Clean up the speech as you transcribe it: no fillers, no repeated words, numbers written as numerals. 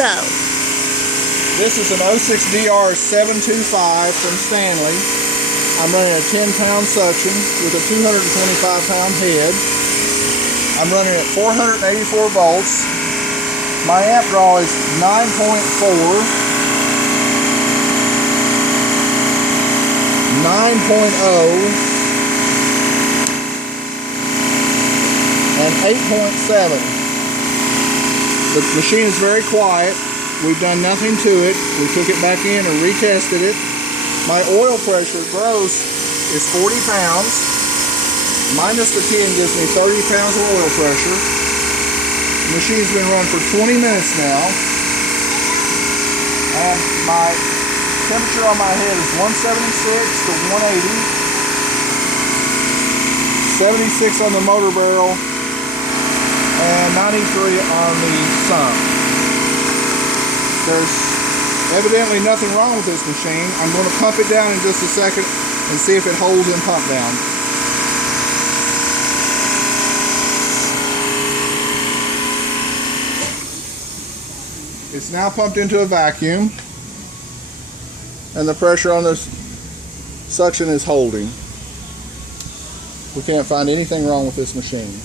go. This is an 06DR 725 from Stanley. I'm running a 10-pound suction with a 225-pound head. I'm running at 484 volts. My amp draw is 9.4, 9.0, and 8.7. The machine is very quiet. We've done nothing to it. We took it back in and retested it. My oil pressure gross is 40 pounds. Minus the 10 gives me 30 pounds of oil pressure. The machine's been run for 20 minutes now. And my temperature on my head is 176 to 180. 76 on the motor barrel. And 93 on the sump. There's evidently nothing wrong with this machine. I'm going to pump it down in just a second and see if it holds in pump down. It's now pumped into a vacuum, and the pressure on this suction is holding. We can't find anything wrong with this machine.